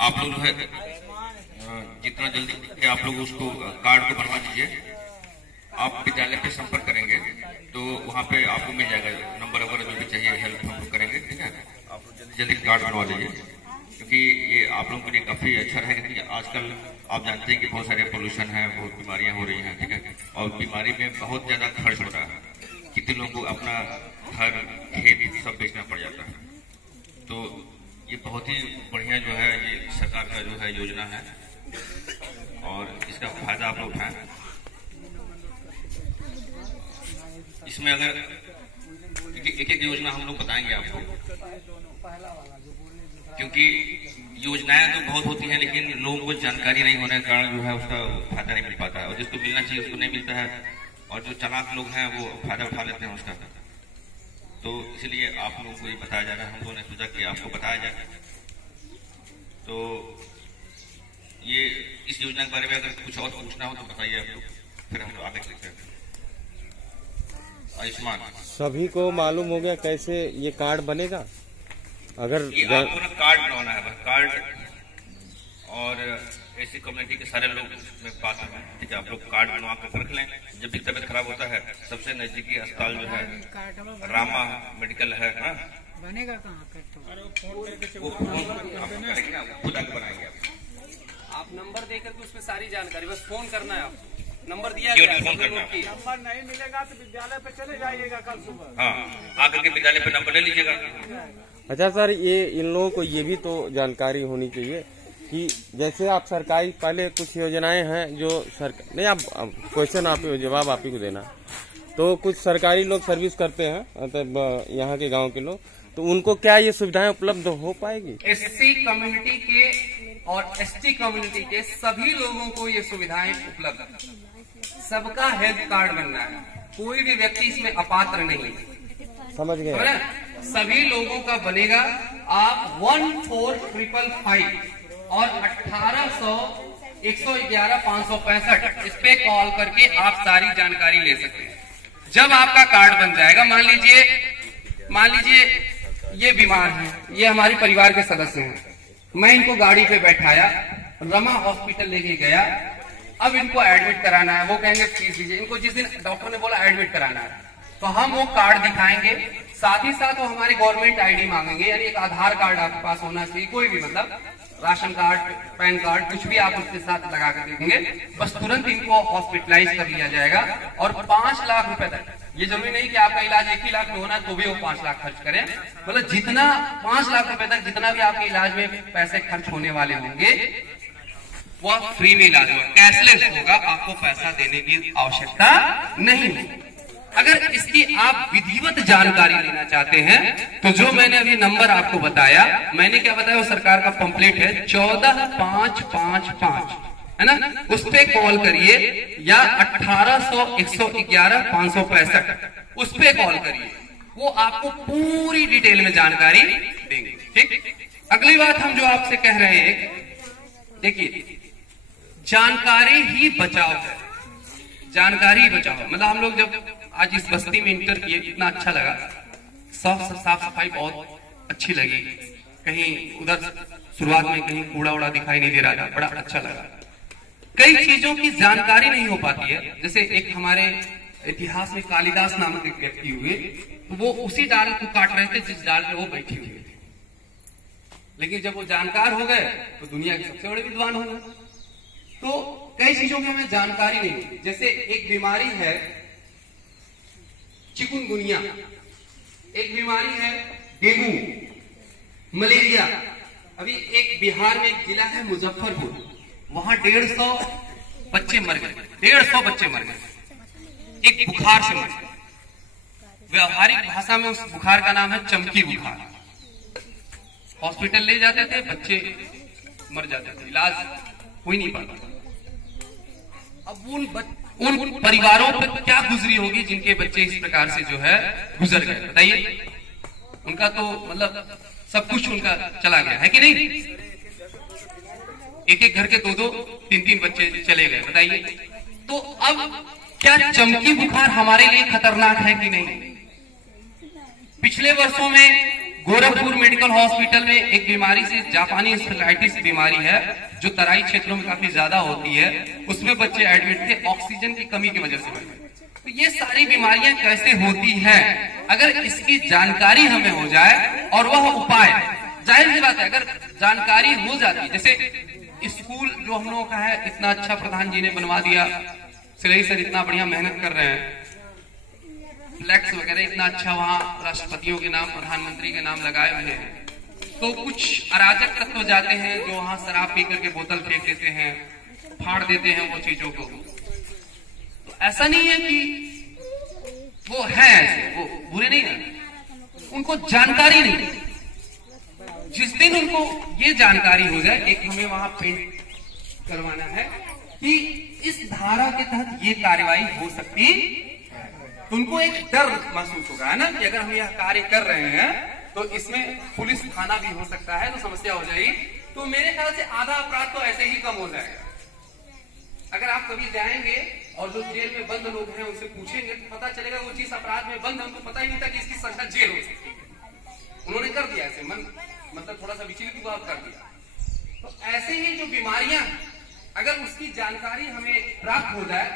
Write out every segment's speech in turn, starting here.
आप लोग जो है जितना जल्दी आप लोग उसको कार्ड को बनवा दीजिए। आप विद्यालय पे संपर्क करेंगे तो वहाँ पे आपको मिल जाएगा नंबर वगैरह जो भी चाहिए, हेल्प हम लोग करेंगे, ठीक है। आप लोग जल्दी कार्ड बनवा लीजिए, क्योंकि ये आप लोगों के लिए काफी अच्छा रहेगा। क्योंकि आजकल आप जानते हैं कि बहुत सारे पोल्यूशन है, बहुत बीमारियां हो रही हैं, ठीक है। और बीमारी में बहुत ज्यादा खर्च हो रहा है, कितने लोगों को अपना घर खेत सब बेचना पड़ जाता है। तो ये बहुत ही बढ़िया जो है ये सरकार का जो है योजना है और इसका फायदा आप लोग उठाएं। इसमें अगर एक एक योजना हम लोग बताएंगे आपको, क्योंकि योजनाएं तो बहुत होती हैं लेकिन लोगों को जानकारी नहीं होने के कारण जो है उसका फायदा नहीं मिल पाता है, और जिसको मिलना चाहिए उसको नहीं मिलता है, और जो चालाक लोग हैं वो फायदा उठा लेते हैं उसका। तो इसलिए आप लोगों को ये बताया जा रहा है, हम लोगों ने सोचा कि आपको बताया जाए। तो ये इस योजना के बारे में अगर कुछ और पूछना हो तो बताइए आप लोग, फिर हम लोग आगे चलते हैं। आयुष्मान सभी को मालूम हो गया कैसे ये कार्ड बनेगा? अगर आपको ना कार्ड बनवाना है, कार्ड, और ऐसी कम्युनिटी के सारे लोग में पास हैं, ठीक है। आप लोग कार्ड बनवा कर रख लें, जब भी तबियत खराब होता है सबसे नजदीकी अस्पताल जो है रामा मेडिकल है, हाँ बनेगा कहाँ वो खुद आके बनाएंगे। आप नंबर देकर के उसमें सारी जानकारी, बस फोन करना है आपको, नंबर दिया गया है। नंबर नहीं मिलेगा तो विद्यालय पे चले जाइएगा कल सुबह। हाँ, आकर के विद्यालय पे नंबर ले लीजिएगा। अच्छा सर, ये इन लोगों को ये भी तो जानकारी होनी चाहिए कि जैसे आप सरकारी पहले कुछ योजनाएं हैं जो सरकार नहीं, आप क्वेश्चन आप जवाब आप ही को देना। तो कुछ सरकारी लोग सर्विस करते हैं, मतलब यहाँ के गांव के लोग, तो उनको क्या ये सुविधाएं उपलब्ध हो पाएगी? एससी कम्युनिटी के और एसटी कम्युनिटी के सभी लोगों को ये सुविधाएं उपलब्ध है। सबका हेल्थ कार्ड बनना है, कोई भी व्यक्ति इसमें अपात्र नहीं। समझ गए? सभी लोगों का बनेगा। आप 1455 और 1800 111 565 इस पे कॉल करके आप सारी जानकारी ले सकते हैं। जब आपका कार्ड बन जाएगा, मान लीजिए ये बीमार हैं, ये हमारे परिवार के सदस्य हैं, मैं इनको गाड़ी पे बैठाया, रमा हॉस्पिटल लेके गया, अब इनको एडमिट कराना है, वो कहेंगे फीस दीजिए। इनको जिस दिन डॉक्टर ने बोला एडमिट कराना है तो हम वो कार्ड दिखाएंगे, साथ ही साथ वो हमारी गवर्नमेंट आईडी मांगेंगे, यानी एक आधार कार्ड आपके पास होना चाहिए, कोई भी, मतलब राशन कार्ड, पैन कार्ड, कुछ भी आप उसके साथ लगा कर देंगे, बस तुरंत इनको हॉस्पिटलाइज कर लिया जाएगा। और 5 लाख रुपए तक, ये जरूरी नहीं कि आपका इलाज 1 ही लाख में होना तो भी वो 5 लाख खर्च करें, मतलब जितना 5 लाख रुपए तक जितना भी आपके इलाज में पैसे खर्च होने वाले होंगे वो फ्री में इलाज होगा, कैशलेस होगा, आपको पैसा देने की आवश्यकता नहीं है। अगर इसकी आप विधिवत जानकारी लेना चाहते हैं तो जो मैंने अभी नंबर आपको बताया, मैंने क्या बताया, वो सरकार का पंपलेट है 14555, है ना, उस पे कॉल करिए, या 1800 111 565 उस पे कॉल करिए, वो आपको पूरी डिटेल में जानकारी देंगे, ठीक। अगली बात हम जो आपसे कह रहे हैं, देखिए जानकारी ही बचाओ है, जानकारी ही बचाओ। मतलब हम लोग जब आज इस बस्ती में इंटर किए, इतना अच्छा लगा, साफ सफाई बहुत अच्छी लगी, कहीं उधर शुरुआत में कहीं कूड़ा उड़ा दिखाई नहीं दे रहा था, बड़ा अच्छा लगा। कई चीजों की जानकारी नहीं हो पाती है, जैसे एक हमारे इतिहास में कालिदास नामक एक व्यक्ति हुए, वो उसी डाल को काट रहे थे जिस डाल पे वो बैठे हुए थे, लेकिन जब वो जानकार हो गए तो दुनिया के सबसे बड़े विद्वान हो गए। तो कई चीजों की हमें जानकारी नहीं होती, जैसे एक बीमारी है चिकुनगुनिया, एक बीमारी है डेंगू, मलेरिया। अभी एक बिहार में एक जिला है मुजफ्फरपुर, वहां 150 बच्चे मर गए, 150 बच्चे मर गए एक बुखार से मर गए। व्यवहारिक भाषा में उस बुखार का नाम है चमकी बुखार। हॉस्पिटल ले जाते थे, बच्चे मर जाते थे, इलाज हो ही नहीं पाता। अब उन परिवारों पर क्या गुजरी होगी जिनके बच्चे इस प्रकार से जो है गुजर गए, बताइए। उनका तो मतलब सब कुछ उनका चला गया है कि नहीं। एक एक घर के 2-2 3-3 बच्चे चले गए, बताइए। तो अब क्या चमकी बुखार हमारे लिए खतरनाक है कि नहीं? पिछले वर्षों में गोरखपुर मेडिकल हॉस्पिटल में एक बीमारी से जापानी इंसेफेलाइटिस बीमारी है जो तराई क्षेत्रों में काफी ज्यादा होती है, उसमें बच्चे एडमिट थे ऑक्सीजन की कमी की वजह से। तो ये सारी बीमारियां कैसे होती हैं, अगर इसकी जानकारी हमें हो जाए और वह उपाय, जाहिर सी बात है अगर जानकारी हो जाती, जैसे स्कूल जो हम लोगों का है इतना अच्छा प्रधान जी ने बनवा दिया, सिलाई सर इतना बढ़िया मेहनत कर रहे हैं, फ्लैक्स वगैरह इतना अच्छा वहां राष्ट्रपतियों के नाम प्रधानमंत्री के नाम लगाए हुए हैं, तो कुछ अराजक तत्व जाते हैं जो वहां शराब पी करके बोतल फेंक देते हैं, फाड़ देते हैं वो चीजों को। तो ऐसा नहीं है कि वो है ऐसे, वो बुरे नहीं है, उनको जानकारी नहीं। जिस दिन उनको ये जानकारी हो जाए, एक हमें वहां पेंट करवाना है कि इस धारा के तहत ये कार्यवाही हो सकती, तो उनको एक डर महसूस होगा, है ना, कि अगर हम यह कार्य कर रहे हैं तो इसमें पुलिस थाना भी हो सकता है, तो समस्या हो जाएगी। तो मेरे ख्याल से आधा अपराध तो ऐसे ही कम हो जाएगा। अगर आप कभी जाएंगे और जो जेल में बंद लोग हैं उनसे पूछेंगे तो पता चलेगा वो जिस अपराध में बंद है उनको पता ही नहीं था कि इसकी सजा जेल हो सकती है, उन्होंने कर दिया ऐसे मतलब थोड़ा सा विचलित हुआ कर दिया। तो ऐसे ही जो बीमारियां अगर उसकी जानकारी हमें प्राप्त हो जाए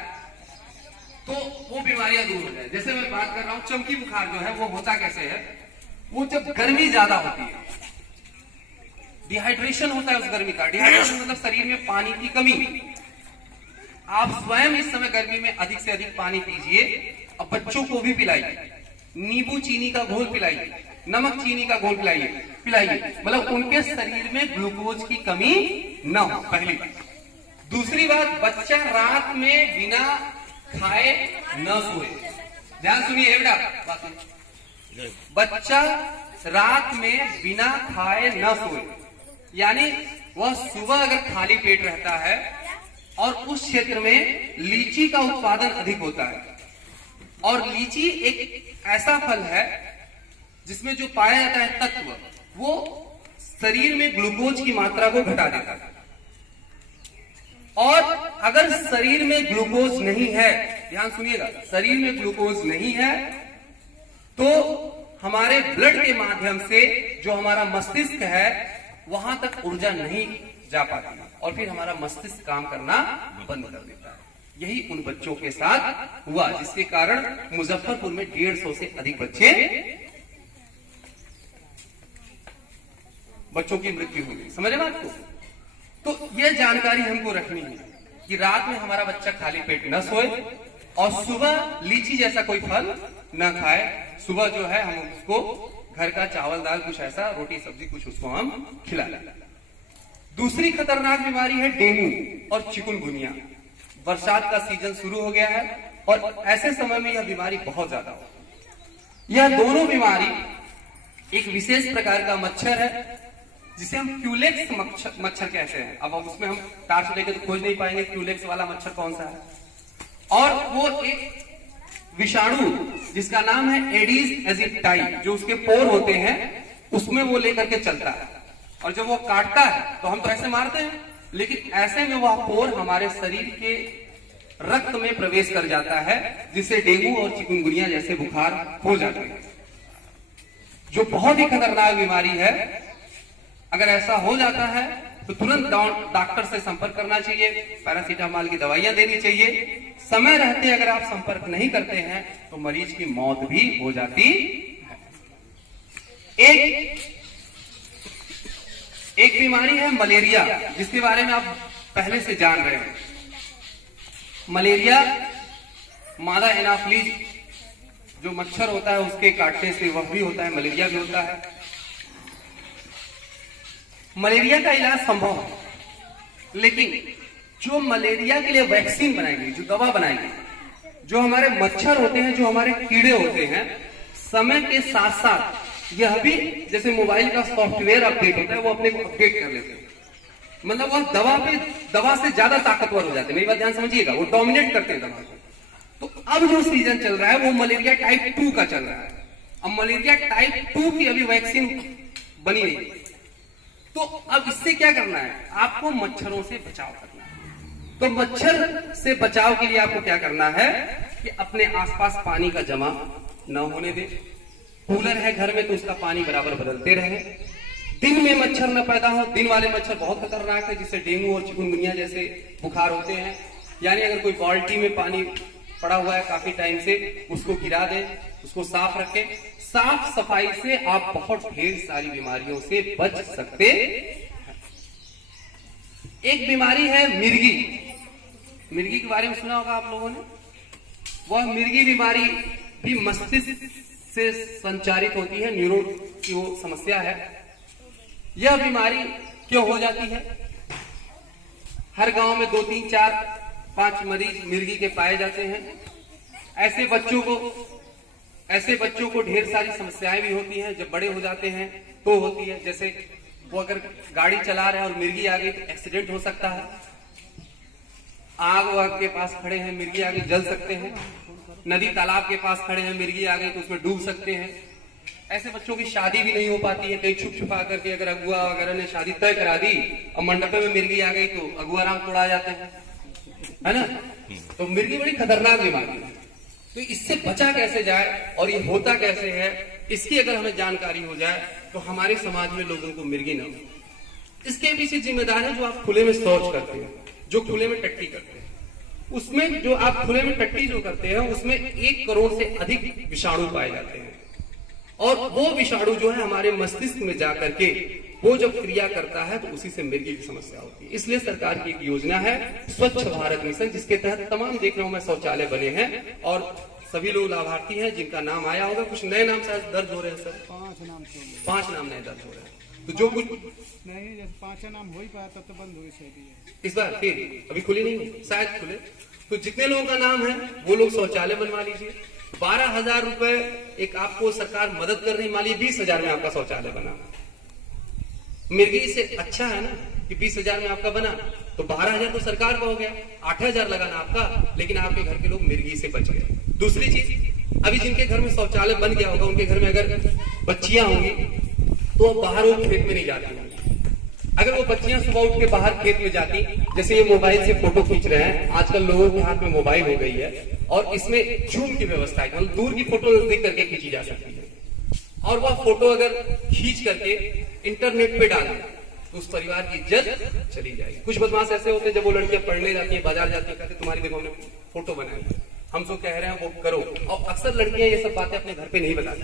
तो वो बीमारियां दूर हो जाए। जैसे मैं बात कर रहा हूं चमकी बुखार जो है वो होता कैसे है, वो जब गर्मी ज्यादा होती है, डिहाइड्रेशन होता है उस गर्मी का, डिहाइड्रेशन मतलब शरीर में पानी की कमी। आप स्वयं इस समय गर्मी में अधिक से अधिक पानी पीजिए, अब बच्चों को भी पिलाइए, नींबू चीनी का घोल पिलाइए, नमक चीनी का घोल पिलाइए, मतलब उनके शरीर में ग्लूकोज की कमी न हो, पहली बात। दूसरी बात, बच्चा रात में बिना खाए न सोए, ध्यान सुनिए बेटा बात, बच्चा रात में बिना खाए न सोए, यानी वह सुबह अगर खाली पेट रहता है और उस क्षेत्र में लीची का उत्पादन अधिक होता है, और लीची एक ऐसा फल है जिसमें जो पाया जाता है तत्व वो शरीर में ग्लूकोज की मात्रा को घटा देता है। और अगर शरीर में ग्लूकोज नहीं है, ध्यान सुनिएगा, शरीर में ग्लूकोज नहीं है तो हमारे ब्लड के माध्यम से जो हमारा मस्तिष्क है वहां तक ऊर्जा नहीं जा पाती और फिर हमारा मस्तिष्क काम करना बंद कर देता है। यही उन बच्चों के साथ हुआ जिसके कारण मुजफ्फरपुर में 150 से अधिक बच्चों की मृत्यु हुई। समझे बात को? तो यह जानकारी हमको रखनी है कि रात में हमारा बच्चा खाली पेट न सोए और सुबह लीची जैसा कोई फल न खाए। सुबह जो है हम उसको घर का चावल दाल कुछ ऐसा रोटी सब्जी कुछ उसको हम खिला लें। दूसरी खतरनाक बीमारी है डेंगू और चिकुनगुनिया। बरसात का सीजन शुरू हो गया है और ऐसे समय में यह बीमारी बहुत ज्यादा हो। यह दोनों बीमारी एक विशेष प्रकार का मच्छर है जिसे हम क्यूलेक्स मच्छर कहते हैं। अब उसमें हम टार्च लेकर तो खोज नहीं पाएंगे क्यूलेक्स वाला मच्छर कौन सा है, और वो एक विषाणु जिसका नाम है एडीज एजिप्टाई, जो उसके पोर होते हैं उसमें वो लेकर के चलता है और जब वो काटता है तो हम तो ऐसे मारते हैं, लेकिन ऐसे में वह पोर हमारे शरीर के रक्त में प्रवेश कर जाता है जिससे डेंगू और चिकुनगुनिया जैसे बुखार हो जाते हैं, जो बहुत ही खतरनाक बीमारी है। अगर ऐसा हो जाता है तो तुरंत डॉक्टर से संपर्क करना चाहिए, पैरासीटामोल की दवाइयां देनी चाहिए। समय रहते अगर आप संपर्क नहीं करते हैं तो मरीज की मौत भी हो जाती है। एक बीमारी है मलेरिया, जिसके बारे में आप पहले से जान रहे हैं। मलेरिया मादा एनाफ्लीज जो मच्छर होता है उसके काटने से वह भी होता है, मलेरिया भी होता है। मलेरिया का इलाज संभव है, लेकिन जो मलेरिया के लिए वैक्सीन बनाएगी, जो दवा बनाएगी, जो हमारे मच्छर होते हैं, जो हमारे कीड़े होते हैं, समय के साथ साथ यह भी जैसे मोबाइल का सॉफ्टवेयर अपडेट होता है वो अपने को अपडेट कर लेते हैं, मतलब वह दवा से ज्यादा ताकतवर हो जाते हैं। मेरी बात ध्यान समझिएगा, वो डोमिनेट करते हैं दवा को। तो अब जो सीजन चल रहा है वो मलेरिया टाइप 2 का चल रहा है। अब मलेरिया टाइप 2 की अभी वैक्सीन बनी नहीं, तो अब इससे क्या करना है, आपको मच्छरों से बचाव करना है। तो मच्छर से बचाव के लिए आपको क्या करना है कि अपने आसपास पानी का जमा न होने दे, कूलर है घर में तो उसका पानी बराबर बदलते रहे। दिन में मच्छर न पैदा हो, दिन वाले मच्छर बहुत खतरनाक है जिससे डेंगू और चिकुनगुनिया जैसे बुखार होते हैं। यानी अगर कोई बाल्टी में पानी पड़ा हुआ है काफी टाइम से, उसको गिरा दे, उसको साफ रखें। साफ सफाई से आप बहुत ढेर सारी बीमारियों से बच सकते हैं। एक बीमारी है मिर्गी। मिर्गी के बारे में सुना होगा आप लोगों ने। वह मिर्गी बीमारी भी मस्तिष्क से संचारित होती है, न्यूरो की वो समस्या है। यह बीमारी क्यों हो जाती है? हर गांव में 2, 3, 4, 5 मरीज मिर्गी के पाए जाते हैं। ऐसे बच्चों को ढेर सारी समस्याएं भी होती हैं। जब बड़े हो जाते हैं तो होती है, जैसे वो अगर गाड़ी चला रहे हैं और मिर्गी आ गई तो एक्सीडेंट हो सकता है। आग वाग के पास खड़े हैं, मिर्गी आ गई, जल सकते हैं। नदी तालाब के पास खड़े हैं, मिर्गी आ गई तो उसमें डूब सकते हैं। ऐसे बच्चों की शादी भी नहीं हो पाती है। कहीं छुप छुपा करके अगर अगुआ वगैरह ने शादी तय करा दी और मंडपे में मिर्गी आ गई तो अगुआ राम तोड़ा जाते हैं, है ना। तो मिर्गी बड़ी खतरनाक बीमारी है। तो इससे बचा कैसे जाए और ये होता कैसे है, इसकी अगर हमें जानकारी हो जाए तो हमारे समाज में लोगों को मिर्गी न हो। इसके पीछे जिम्मेदार है जो आप खुले में शौच करते हैं, जो खुले में टट्टी करते हैं। उसमें जो आप खुले में टट्टी जो करते हैं उसमें 1 करोड़ से अधिक विषाणु पाए जाते हैं। और वो विषाणु जो है हमारे मस्तिष्क में जाकर के वो जब क्रिया करता है तो उसी से मिर्गी की समस्या होती है। इसलिए सरकार की एक योजना है स्वच्छ भारत मिशन, जिसके तहत तमाम देख रहा हूं मैं शौचालय बने हैं और सभी लोग लाभार्थी हैं जिनका नाम आया होगा। कुछ नए नाम शायद दर्ज हो रहे हैं सर, 5 नाम नए दर्ज हो रहे हैं। तो जो कुछ नहीं, जब 5 नाम हो ही पाया तब तो बंद हुई शायद इस बार फिर अभी खुली नहीं, शायद खुले। तो जितने लोगों का नाम है वो लोग शौचालय बनवा लीजिए। 12,000 रुपए एक आपको सरकार मदद कर रही, मान लीजिए 20,000 में आपका शौचालय बना। मिर्गी से अच्छा है ना कि 20,000 में आपका बना तो 12,000 तो सरकार का हो गया, 8,000 लगाना आपका, लेकिन आपके घर के लोग मिर्गी से बच गए। दूसरी चीज, अभी जिनके घर में शौचालय बन गया होगा उनके घर में अगर बच्चियां होंगी तो अब बाहर वो खेत में नहीं जाती होंगी। अगर वो बच्चियां सुबह उठ के बाहर खेत में जाती, जैसे ये मोबाइल से फोटो खींच रहे हैं, आजकल लोगों के हाथ में मोबाइल हो गई है और इसमें जूम की व्यवस्था है, मतलब दूर की फोटो देख करके खींची जा सकती है। और वह फोटो अगर खींच करके इंटरनेट पे डाले तो उस परिवार की इज्जत चली जाएगी। कुछ बदमाश ऐसे होते हैं जब वो लड़कियां पढ़ने जाती है, बाजार जाती है, कहते तुम्हारी देखो हमने फोटो बनाई, हम जो कह रहे हैं वो करो। और अक्सर लड़कियां ये सब बातें अपने घर पे नहीं बताती,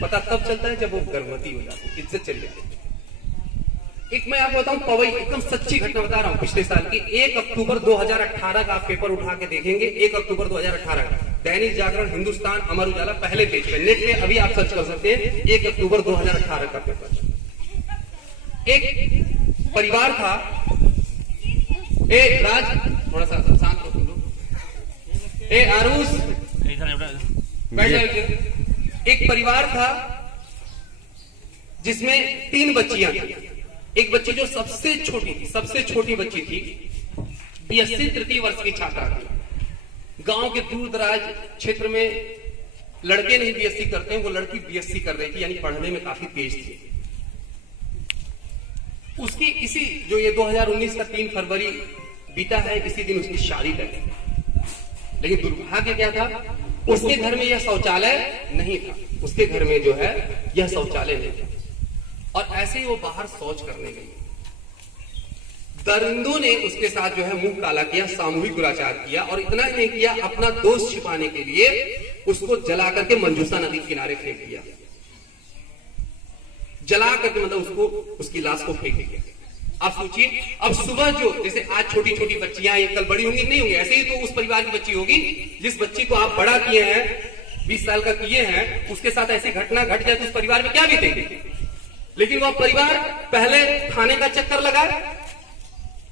पता तब चलता है जब वो गर्भवती हो जाती है, इज्जत चली जाती है। एक मैं आपको बताऊं पवई, एकदम सच्ची घटना बता रहा हूं पिछले साल की। 1 अक्टूबर 2018 का आप पेपर उठा के देखेंगे, 1 अक्टूबर 2018 दैनिक जागरण, हिंदुस्तान, अमर उजाला, पहले पेज पे, नेट पे अभी आप सर्च कर सकते हैं। 1 अक्टूबर 2018 का पेपर। एक परिवार था, राज थोड़ा सा शांत हो तुम लोग, आरूस बैठ जाइए। एक परिवार था जिसमें 3 बच्चियां थी। एक बच्ची जो सबसे छोटी थी, सबसे छोटी बच्ची थी, BSc तृतीय वर्ष की छात्रा थी। गांव के दूर दराज क्षेत्र में लड़के नहीं BSc करते हैं, वो लड़की BSc कर रही थी, यानी पढ़ने में काफी तेज थी। उसकी इसी जो ये 2019 का 3 फरवरी बीता है, इसी दिन उसकी शादी तय थी। लेकिन दुर्भाग्य क्या था, उसके घर में यह शौचालय नहीं था। उसके घर में जो है यह शौचालय नहीं था और ऐसे ही वो बाहर शौच करने गई। दरिंदों ने उसके साथ जो है मुंह काला किया, सामूहिक दुराचार किया और इतना ही नहीं किया, अपना दोष छिपाने के लिए उसको जला करके मंजूसा नदी के किनारे फेंक दिया। जला करके मतलब उसको, उसकी लाश को फेंक दिया। आप सोचिए, अब सुबह जो जैसे आज छोटी छोटी बच्चियां ये कल बड़ी होंगी नहीं होंगी, ऐसे ही तो उस परिवार की बच्ची होगी जिस बच्ची को आप बड़ा किए हैं, 20 साल का किए हैं, उसके साथ ऐसी घटना घट जाए तो उस परिवार में क्या बीतेगी। लेकिन वह परिवार पहले थाने का चक्कर लगाए,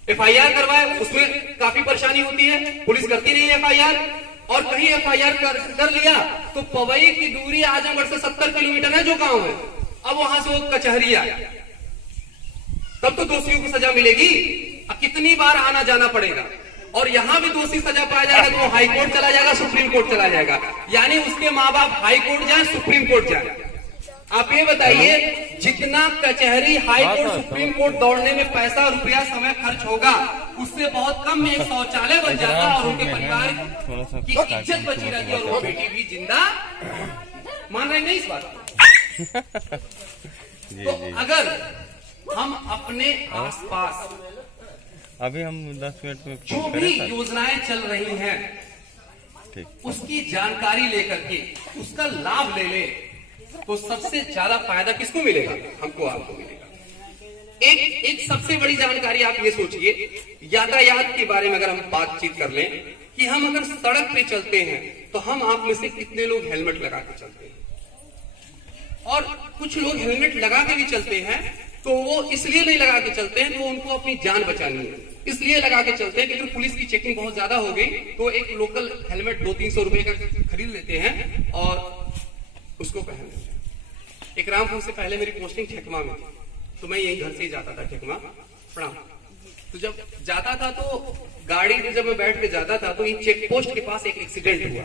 FIR करवाए, उसमें काफी परेशानी होती है, पुलिस करती नहीं है FIR, और कहीं FIR कर लिया तो पवई की दूरी आजमगढ़ से 70 किलोमीटर है जो गांव है। अब वहां से वो कचहरी आया, तब तो दोषियों को सजा मिलेगी। अब कितनी बार आना जाना पड़ेगा, और यहां भी दोषी सजा पाया जाएगा तो वो हाई कोर्ट चला जाएगा, सुप्रीम कोर्ट चला जाएगा, यानी उसके माँ बाप हाई कोर्ट जाए, सुप्रीम कोर्ट जाए। आप ये बताइए, जितना कचहरी, हाई कोर्ट, सुप्रीम कोर्ट दौड़ने में पैसा, रुपया, समय खर्च होगा, उससे बहुत कम में एक शौचालय बन जाता और उनके परिवार की इज्जत बची रहती और वो बेटी भी जिंदा। मान रहे नहीं इस बात को? तो अगर हम अपने आसपास अभी हम 10 मिनट में जो भी योजनाएं चल रही हैं उसकी जानकारी लेकर के उसका लाभ ले ले तो सबसे ज्यादा फायदा किसको मिलेगा? हमको, आपको मिलेगा। एक सबसे बड़ी जानकारी आप ये सोचिए, यातायात के बारे में अगर हम बातचीत कर लें कि हम अगर सड़क पे चलते हैं तो हम आप में से कितने लोग हेलमेट लगा के चलते हैं? और कुछ लोग हेलमेट लगा के भी चलते हैं तो वो इसलिए नहीं लगा के चलते हैं, तो उनको अपनी जान बचानी है इसलिए लगा के चलते हैं कि अगर पुलिस की चेकिंग बहुत ज्यादा हो गई तो एक लोकल हेलमेट 200-300 रुपए का खरीद लेते हैं और उसको पहन लेते हैं। एक रामपुर से पहले मेरी पोस्टिंग ठेकमा में थी, तो मैं यही घर से ही जाता था ठेकमा प्रणाम। तो जब जाता था तो गाड़ी में जब मैं बैठ के जाता था तो चेक पोस्ट के पास एक एक्सीडेंट हुआ।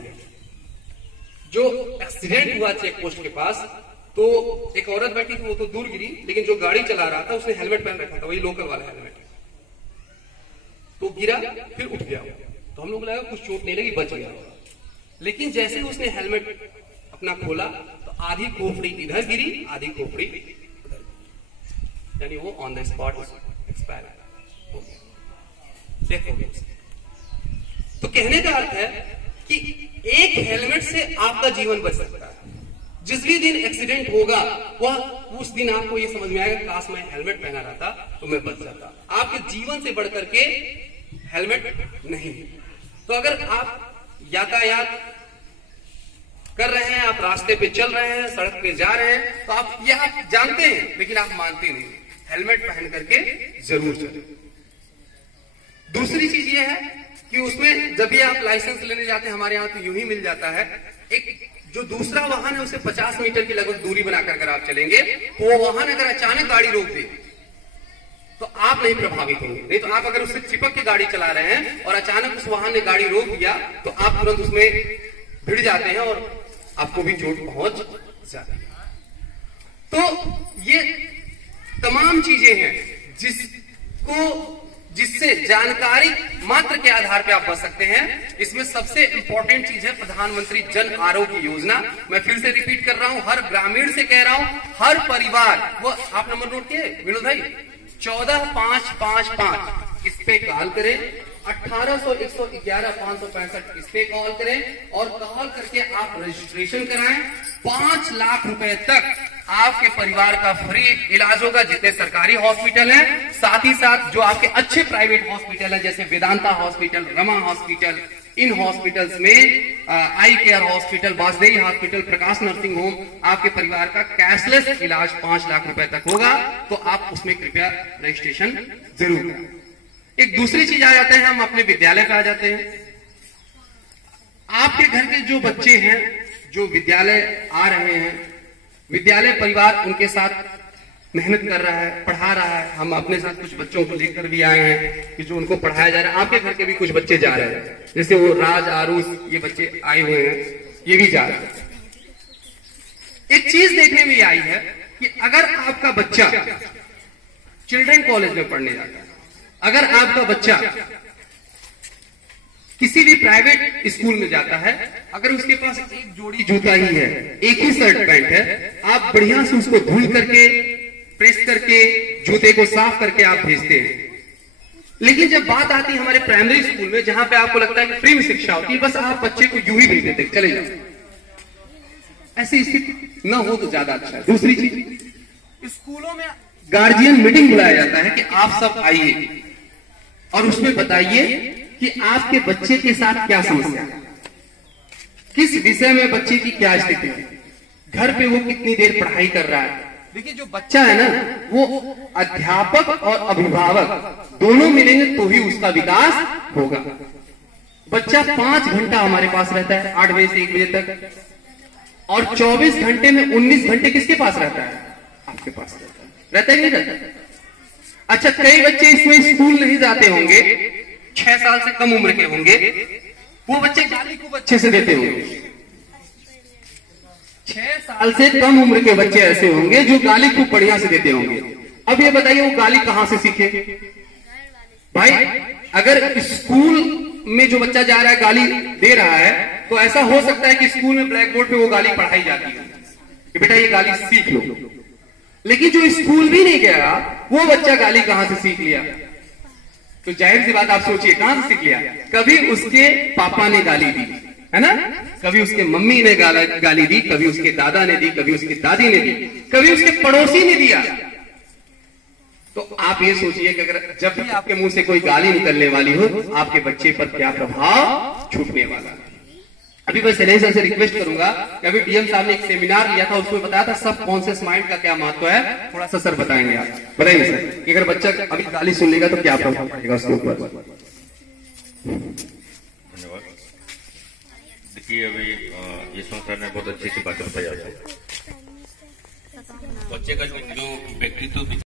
जो एक्सीडेंट हुआ चेक पोस्ट के पास, तो एक औरत बैठी थी, वो तो दूर गिरी, लेकिन जो गाड़ी चला रहा था उसने हेलमेट पहन रखा था, वही लोकल वाला हेलमेट। तो गिरा, फिर उठ गया। तो हम लोग लगा कुछ चोट नहीं लगी, बच गया। लेकिन जैसे उसने हेलमेट अपना खोला तो आधी खोपड़ी इधर गिरी, आधी खोपड़ी उधर, यानी वो ऑन द स्पॉट एक्सपायर हो गया, डेथ हो गया। तो कहने का अर्थ है कि एक हेलमेट से आपका जीवन बच सकता है। जिस भी दिन एक्सीडेंट होगा वह उस दिन आपको यह समझ में आएगा, काश मैं हेलमेट पहना रहता तो मैं बच जाता। आपके जीवन से बढ़कर के हेलमेट नहीं। तो अगर आप यातायात कर रहे हैं, आप रास्ते पे चल रहे हैं, सड़क पे जा रहे हैं, तो आप यह आप जानते हैं लेकिन आप मानते नहीं, हेलमेट पहन करके जरूर चलें। दूसरी चीज यह है कि उसमें जब भी आप लाइसेंस लेने जाते हैं, हमारे यहाँ तो यूं ही मिल जाता है, एक जो दूसरा वाहन है उसे 50 मीटर की लगभग दूरी बनाकर अगर आप चलेंगे तो वो वाहन अगर अचानक गाड़ी रोक दे तो आप नहीं प्रभावित होंगे। नहीं तो आप अगर उससे चिपक के गाड़ी चला रहे हैं और अचानक उस वाहन ने गाड़ी रोक दिया तो आप तुरंत उसमें भिड़ जाते हैं और आपको भी चोट पहुंच जाती है। तो ये तमाम चीजें हैं जिससे जानकारी मात्र के आधार पे आप बच सकते हैं। इसमें सबसे इंपॉर्टेंट चीज है प्रधानमंत्री जन आरोग्य योजना। मैं फिर से रिपीट कर रहा हूं, हर ग्रामीण से कह रहा हूं, हर परिवार, वो आप नंबर नोट किए विनोद भाई, 14555 इस पे कॉल करें, 1800-111-565 इस पे कॉल करें और कॉल करके आप रजिस्ट्रेशन कराएं। 5 लाख रुपए तक आपके परिवार का फ्री इलाज होगा, जितने सरकारी हॉस्पिटल हैं, साथ ही साथ जो आपके अच्छे प्राइवेट हॉस्पिटल हैं जैसे Vedanta hospital, Rama hospital, in hospitals में आई केयर हॉस्पिटल, वासुदेवी हॉस्पिटल, प्रकाश नर्सिंग होम, आपके परिवार का कैशलेस इलाज 5 लाख रुपए तक होगा। तो आप उसमें कृपया रजिस्ट्रेशन जरूर करें। एक दूसरी चीज आ जाते हैं, हम अपने विद्यालय पे आ जाते हैं। आपके घर के जो बच्चे हैं जो विद्यालय आ रहे हैं, विद्यालय परिवार उनके साथ मेहनत कर रहा है, पढ़ा रहा है। हम अपने साथ कुछ बच्चों को लेकर भी आए हैं कि जो उनको पढ़ाया जा रहा है। आपके घर के भी कुछ बच्चे जा रहे हैं, जैसे वो राज, आरूस, ये बच्चे आए हुए हैं, ये भी जा रहे हैं। एक चीज देखने में आई है कि अगर आपका बच्चा चिल्ड्रन कॉलेज में पढ़ने जाता है, अगर आपका बच्चा किसी भी प्राइवेट स्कूल में जाता है, अगर उसके पास एक जोड़ी जूता ही है, एक ही शर्ट पैंट है, आप बढ़िया से उसको धुल करके, प्रेस करके, जूते को साफ करके आप भेजते हैं। लेकिन जब बात आती है हमारे प्राइमरी स्कूल में, जहां पे आपको लगता है कि फ्री में शिक्षा होती है, बस आप बच्चे को यूं ही भेज देते, चले जाओ। ऐसी स्थिति न हो तो ज्यादा अच्छा है। दूसरी चीज, स्कूलों में गार्जियन मीटिंग बुलाया जाता है कि आप सब आइए और उसमें बताइए कि आपके बच्चे के साथ क्या समस्या है, किस विषय में बच्चे की क्या स्थिति है, घर पे वो कितनी देर पढ़ाई कर रहा है। देखिए जो बच्चा है ना, वो अध्यापक और अभिभावक दोनों मिलेंगे तो ही उसका विकास होगा। बच्चा 5 घंटा हमारे पास रहता है, 8 बजे से 1 बजे तक, और 24 घंटे में 19 घंटे किसके पास रहता है? आपके पास रहता है, नहीं रहता? अच्छा, कई बच्चे इसमें स्कूल नहीं जाते होंगे, 6 साल से कम उम्र के होंगे, वो बच्चे गाली खूब अच्छे से देते होंगे। 6 साल से कम उम्र के बच्चे ऐसे होंगे जो गाली खूब बढ़िया से देते होंगे। अब ये बताइए वो गाली कहां से सीखे? भाई अगर स्कूल में जो बच्चा जा रहा है गाली दे रहा है, तो ऐसा हो सकता है कि स्कूल में ब्लैक बोर्ड पे वो गाली पढ़ाई जाती है। कि बेटा ये गाली सीख लो। लेकिन जो स्कूल भी नहीं गया वो बच्चा गाली कहां से सीख लिया? तो जाहिर सी बात आप सोचिए कहां से सीख लिया? कभी उसके पापा ने गाली दी, है ना, कभी उसके मम्मी ने गाली दी, कभी उसके दादा ने दी, कभी उसकी दादी ने दी, कभी उसके पड़ोसी ने दिया। तो आप ये सोचिए कि अगर जब भी आपके मुंह से कोई गाली निकलने वाली हो, आपके बच्चे पर क्या प्रभाव छूटने वाला है। अभी मैं सर से रिक्वेस्ट करूंगा कि अभी डीएम साहब ने एक सेमिनार लिया था, उसमें बताया था सब कॉन्शियस माइंड का क्या महत्व है, थोड़ा सा सर बताएंगे आप, बताइए सर कि अगर बच्चा अभी गाली सुन लेगा तो क्या प्रभाव पड़ेगा उसके ऊपर। धन्यवाद। देखिए अभी यशवंत सर ने बहुत अच्छी सी बातें बताई। बच्चे का जो व्यक्तित्व